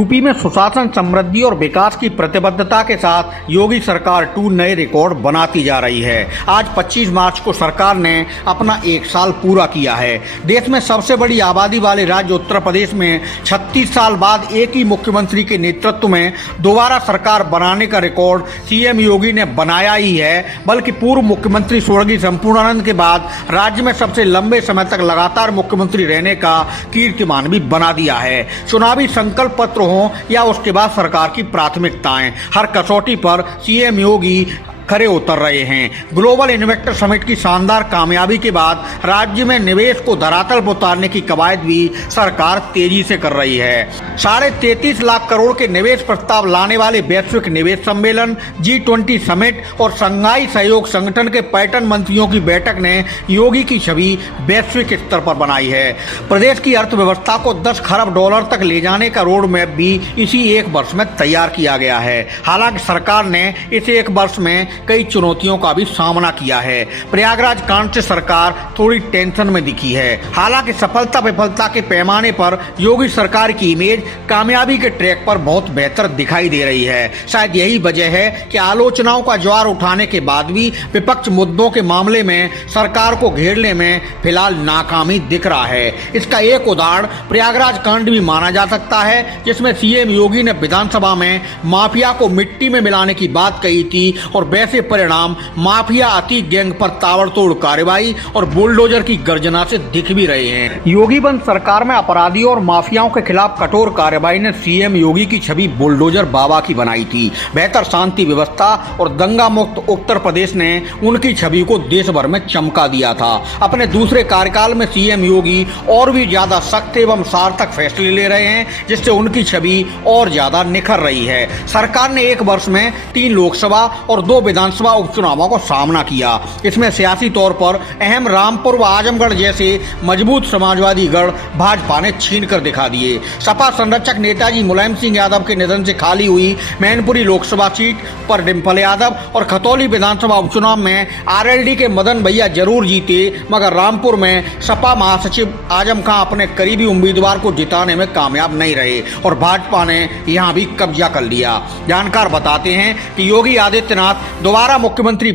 UP में सुशासन, समृद्धि और विकास की प्रतिबद्धता के साथ योगी सरकार 2 नए रिकॉर्ड बनाती जा रही है। आज 25 मार्च को सरकार ने अपना 1 साल पूरा किया है। देश में सबसे बड़ी आबादी वाले राज्य उत्तर प्रदेश में 36 साल बाद एक ही मुख्यमंत्री के नेतृत्व में दोबारा सरकार बनाने का रिकॉर्ड सीएम योगी ने बनाया ही है, बल्कि पूर्व मुख्यमंत्री स्वर्गीय संपूर्णानंद के बाद राज्य में सबसे लंबे समय तक लगातार मुख्यमंत्री रहने का कीर्तिमान भी बना दिया है। चुनावी संकल्प पत्र हो या उसके बाद सरकार की प्राथमिकताएं, हर कसौटी पर सीएम योगी खरे उतर रहे हैं। ग्लोबल इन्वेस्टर समिट की शानदार कामयाबी के बाद राज्य में निवेश को धरातल पर उतारने की कवायद भी सरकार तेजी से कर रही है। 33.5 लाख करोड़ के निवेश प्रस्ताव लाने वाले वैश्विक निवेश सम्मेलन, G20 समिट और शंघाई सहयोग संगठन के पर्यटन मंत्रियों की बैठक ने योगी की छवि वैश्विक स्तर पर बनाई है। प्रदेश की अर्थव्यवस्था को 10 खरब डॉलर तक ले जाने का रोड मैप भी इसी 1 वर्ष में तैयार किया गया है। हालांकि सरकार ने इस 1 वर्ष में कई चुनौतियों का भी सामना किया है। प्रयागराज कांड से सरकार थोड़ी टेंशन में दिखी है। हालांकि सफलता विफलता के पैमाने पर योगी सरकार की इमेज कामयाबी के ट्रैक पर बहुत बेहतर दिखाई दे रही है। शायद यही वजह है कि आलोचनाओं का ज्वार उठाने के बाद भी विपक्ष मुद्दों के मामले में सरकार को घेरने में फिलहाल नाकामी दिख रहा है। इसका एक उदाहरण प्रयागराज कांड भी माना जा सकता है, जिसमें सीएम योगी ने विधानसभा में माफिया को मिट्टी में मिलाने की बात कही थी और वैसे परिणाम माफिया अति गैंग पर ताबड़तोड़ कार्रवाई और बुलडोजर की गर्जना से दिख भी रहे हैं। योगी बंद सरकार में अपराधियों और माफियाओं के खिलाफ कठोर कार्रवाई ने सीएम योगी की छवि बुलडोजर बाबा की बनाई थी। बेहतर शांति व्यवस्था और दंगा मुक्त उत्तर प्रदेश ने उनकी छवि को देश भर में चमका दिया था। अपने दूसरे कार्यकाल में सीएम योगी और भी ज्यादा सख्त एवं सार्थक फैसले ले रहे हैं, जिससे उनकी छवि और ज्यादा निखर रही है। सरकार ने 1 वर्ष में 3 लोकसभा और 2 विधानसभा उपचुनावों का सामना किया। इसमें सियासी तौर पर अहम रामपुर व आजमगढ़ जैसे मजबूत समाजवादी गढ़ भाजपा ने छीन कर दिखा दिए। सपा संरक्षक नेताजी मुलायम सिंह यादव के निधन से खाली हुई मैनपुरी लोकसभा सीट पर डिम्पल यादव और खतौली विधानसभा उपचुनाव में आरएलडी के मदन भैया जरूर जीते, मगर रामपुर में सपा महासचिव आजम खां अपने करीबी उम्मीदवार को जिताने में कामयाब नहीं रहे और भाजपा ने यहां भी कब्जा कर लिया। जानकार बताते हैं कि योगी आदित्यनाथ दोबारा मुख्यमंत्री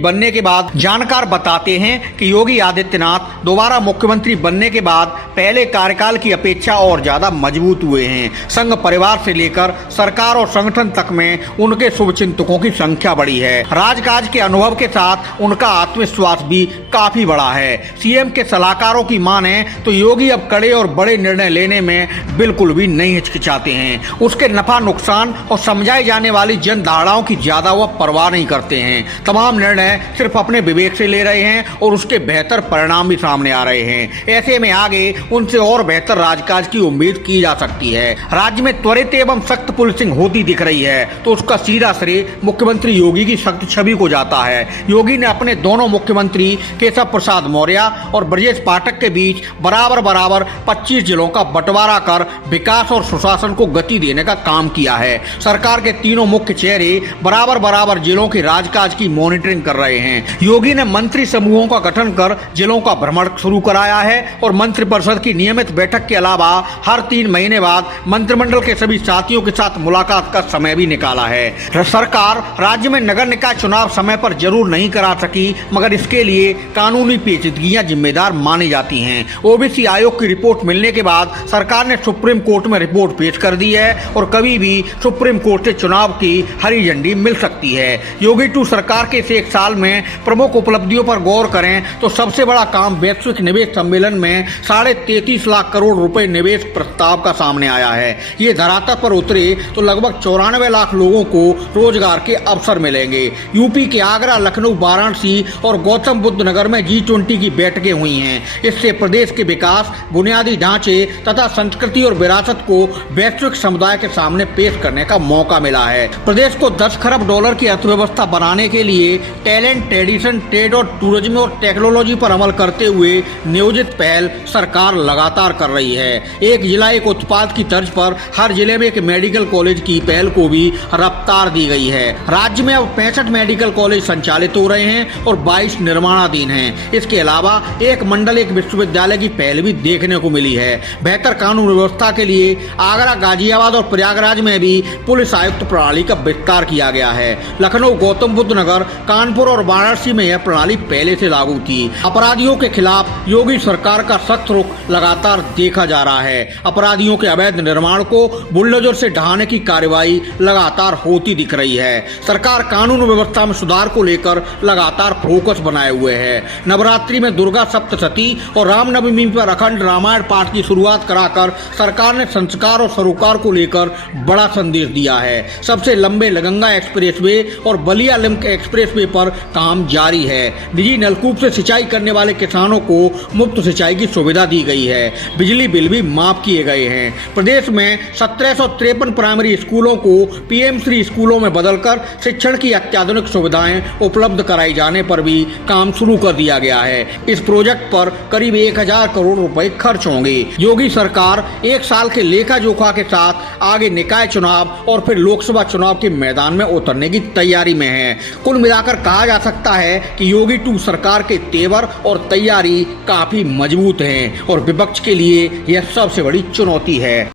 बनने के बाद पहले कार्यकाल की अपेक्षा और ज्यादा मजबूत हुए हैं। संघ परिवार से लेकर सरकार और संगठन तक में उनके शुभचिंतकों की संख्या बढ़ी है। राजकाज के अनुभव के साथ उनका आत्मविश्वास भी काफी बढ़ा है। सीएम के सलाहकारों की माने तो योगी अब कड़े और बड़े निर्णय लेने में बिल्कुल भी नहीं हिचकिचाते हैं। उसके नफा नुकसान और समझाई जाने वाली जन धारणाओं की ज्यादा वह परवाह नहीं करते हैं। तमाम निर्णय सिर्फ अपने विवेक से ले रहे हैं और उसके बेहतर परिणाम भी सामने आ रहे हैं। ऐसे में आगे उनसे और बेहतर राजकाज की उम्मीद की जा सकती है। राज्य में त्वरित एवं सख्त पुलिसिंग होती दिख रही है तो उसका सीधा श्रेय मुख्यमंत्री योगी की सख्त छवि को जाता है। योगी ने अपने दोनों मुख्यमंत्री केशव प्रसाद मौर्य और ब्रजेश पाठक के बीच बराबर 25 जिलों का बंटवारा कर विकास और सुशासन को गति देने का काम किया है। सरकार के तीनों मुख्य चेहरे बराबर जिलों के राजकाज की मॉनिटरिंग कर रहे हैं। योगी ने मंत्री समूहों का गठन कर जिलों का भ्रमण शुरू कराया है और मंत्रिपरिषद की नियमित बैठक के अलावा हर 3 महीने बाद मंत्रिमंडल के सभी साथियों के साथ मुलाकात का समय भी निकाला है। सरकार राज्य में नगर निकाय चुनाव समय पर जरूर नहीं करा सकी, मगर इसके लिए कानूनी पेचीदगियां जिम्मेदार मानी जाती हैं। ओबीसी आयोग की रिपोर्ट मिलने के बाद सरकार ने सुप्रीम कोर्ट में रिपोर्ट पेश कर दी है और कभी भी सुप्रीम कोर्ट से चुनाव की हरी झंडी मिल सकती है। योगी 2 सरकार के इस 1 साल में प्रमुख उपलब्धियों पर गौर करें तो सबसे बड़ा काम वैश्विक निवेश सम्मेलन में 33.5 लाख करोड़ रुपए निवेश प्रस्ताव का सामने आया है। ये धरातल पर उतरे तो लगभग 94 लाख लोगों को रोजगार के अवसर मिलेंगे। यूपी के आगरा, लखनऊ, वाराणसी और गौतम बुद्ध नगर में G20 की बैठकें हुई हैं। इससे प्रदेश के विकास, बुनियादी ढांचे तथा संस्कृति और विरासत को वैश्विक समुदाय के सामने पेश करने का मौका मिला है। प्रदेश को 10 खरब डॉलर की अर्थव्यवस्था बनाने बढ़ाने के लिए टैलेंट, ट्रेडिशन, ट्रेड और टूरिज्म और टेक्नोलॉजी पर अमल करते हुए नियोजित पहल सरकार लगातार कर रही है। एक जिला एक उत्पाद की तर्ज पर हर जिले में एक मेडिकल कॉलेज की पहल को भी रफ्तार दी गई है। राज्य में अब 65 मेडिकल कॉलेज संचालित हो रहे हैं और 22 निर्माणाधीन हैं। इसके अलावा एक मंडल एक विश्वविद्यालय की पहल भी देखने को मिली है। बेहतर कानून व्यवस्था के लिए आगरा, गाजियाबाद और प्रयागराज में भी पुलिस आयुक्त प्रणाली का विस्तार किया गया है। लखनऊ, गौतम बुद्ध नगर, कानपुर और वाराणसी में यह प्रणाली पहले से लागू थी। अपराधियों के खिलाफ योगी सरकार का सख्त रुख लगातार देखा जा रहा है। अपराधियों के अवैध निर्माण को बुलडोजर से ढहाने की कार्रवाई लगातार होती दिख रही है। सरकार कानून व्यवस्था में सुधार को लेकर लगातार फोकस बनाए हुए है। नवरात्रि में दुर्गा सप्तशती और रामनवमी पर अखंड रामायण पाठ की शुरुआत कराकर सरकार ने संस्कार और सरोकार को लेकर बड़ा संदेश दिया है। सबसे लंबे गंगा एक्सप्रेसवे और बलिया लिंक एक्सप्रेसवे पर काम जारी है। निजी नलकूप से सिंचाई करने वाले किसानों को मुफ्त सिंचाई की सुविधा दी गई है। बिजली बिल भी माफ किए गए हैं। प्रदेश में 1753 प्राइमरी स्कूलों को पीएम श्री स्कूलों में बदलकर शिक्षण की अत्याधुनिक सुविधाएं उपलब्ध कराई जाने पर भी काम शुरू कर दिया गया है। इस प्रोजेक्ट पर करीब 1000 करोड़ रुपए खर्च होंगे। योगी सरकार एक साल के लेखा जोखा के साथ आगे निकाय चुनाव और फिर लोकसभा चुनाव के मैदान में उतरने की तैयारी में है। कुल मिलाकर कहा जा सकता है कि योगी 2 सरकार के तेवर और तैयारी काफी मजबूत हैं और विपक्ष के लिए यह सबसे बड़ी चुनौती है।